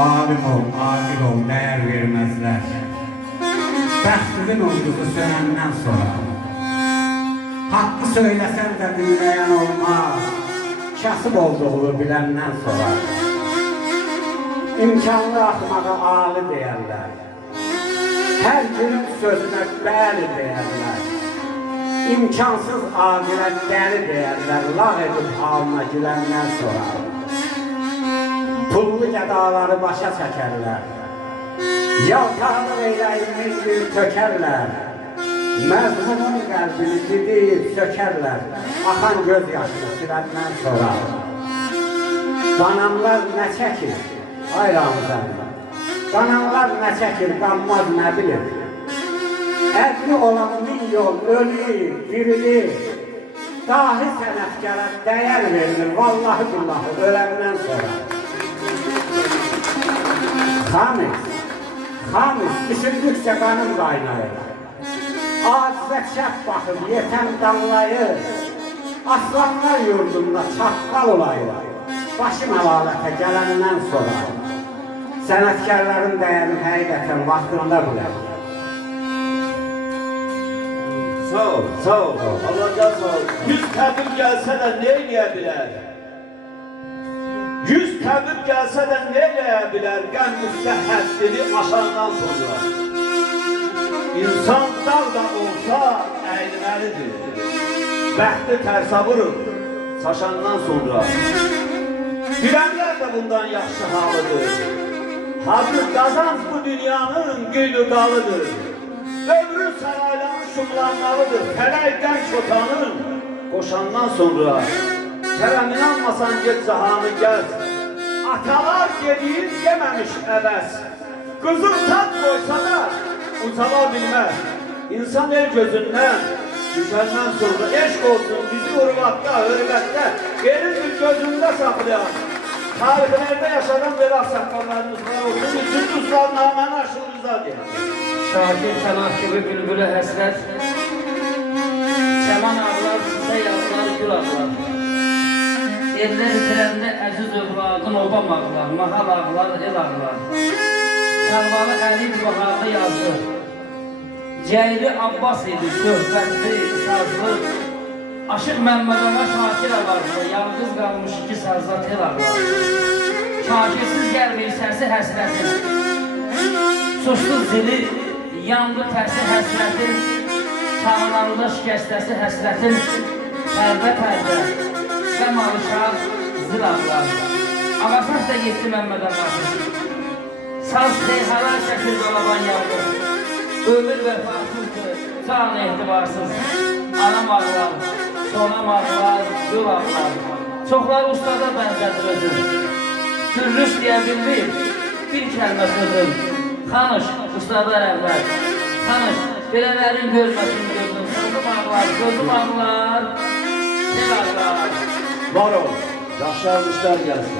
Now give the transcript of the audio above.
Alim ol, akil ol, değer vermezler. Bəxtinin olduzu sönəndən sonra. Hakkı söylesen de dinleyen olmaz. Kasıb olduğunu bilenden sonra. İmkanlı axmağa ali deyərlər. Her gün sözüne bəli deyərlər. İmkansız aqilət dəli deyərlər. Lağ edib halına güləndən sonra. Pullu gədaları başa çəkərlər. Yaltarlıq eyləyini tökərlər. Məzmunun qəlbini didib sökərlər. Axan göz yaşını siləndən sonra. Qananlar nə çəkir? Ay Ramazanlar. Qananlar nə çəkir? Qanmaz nə bilir? Ədli olan min yol ölür, dirilir. Dahi sənətkara dəyər verilir. Vallahi billahi öləndən sonra. Xamis, düşündükcə qanım qaynayır. Acizə çəp baxıb yetən danlayır. Aslanlar yurdunda çatqal olayır. Başım əlalətə gələndən sonra. Sənətkarların dəyərini həqiqətən vaxtında bilər. Sağ ol. Allah'tan sağ ol. 100 təbir gelse de ne eləyə 100 təbir gelse de ne eləyə Qəm müstəhəddini aşandan sonra. İnsan dağ da olsa əyilməlidir. Bəxti tərsə vurur saçandan sonra. Bilənlər də bundan yaxşı halıdır. Hazır qazanc bu dünyanın gülü qalıdır. Ömrü sarayların şumlanmalıdır. Fələk qənç otanın qoşandan sonra. Kərəm inanmasan get cahanı gəz. Atalar gedib yeməmiş əvəz. Qızıl tat qoysa da ucala bilməz. İnsan el gözündən düşəndən sonra eşq olsun bizi urvatda, hürmətdə elin bir gözündə saxlayan. Tarixlərdə yaşadan belə saqqallarımız var olsun. Üçüncü ustalnaməni aşırımıza deyək. Şakir Səlah gibi bülbülü həsrət. Çəman ağlar, sizə yazlar, gül ağlar. Evlər itirəndə əziz övladın obam ağlar, mahal ağlar, el ağlar. Sərvalı Əlid baharda yazdı. Cəyri Abbas idi, söhbətli, sazlı. Aşıq Məmmədana Şakir ağardı, yalqız qalmış iki sazla tel ağlar. Şakirsiz gəlmir səsi həsrətin. Sustu zili, yandı tərsi həsrətin. Çağlandı şikəstəsi həsrətin. Pərdə, qəm alışar, zil ağlar. Ağasas da getdi Məmmədana. Saz seyhalar çəkir dolaban yaldır. Ömür vəfasızdır, can ehtibarsız. Anam ağlar, sonam ağlar, yol ağlar. Çoxlar ustada bənzədir özüm. Türlüs deyə bilmir, bir kəlmə sözüm. Xanış, ustada əvvəl. Xanış, belələrin görməsin gözüm. Sözüm ağlar, gözüm ağlar, sel ağlar. Var ol, yaxşı almışlar gəlsin.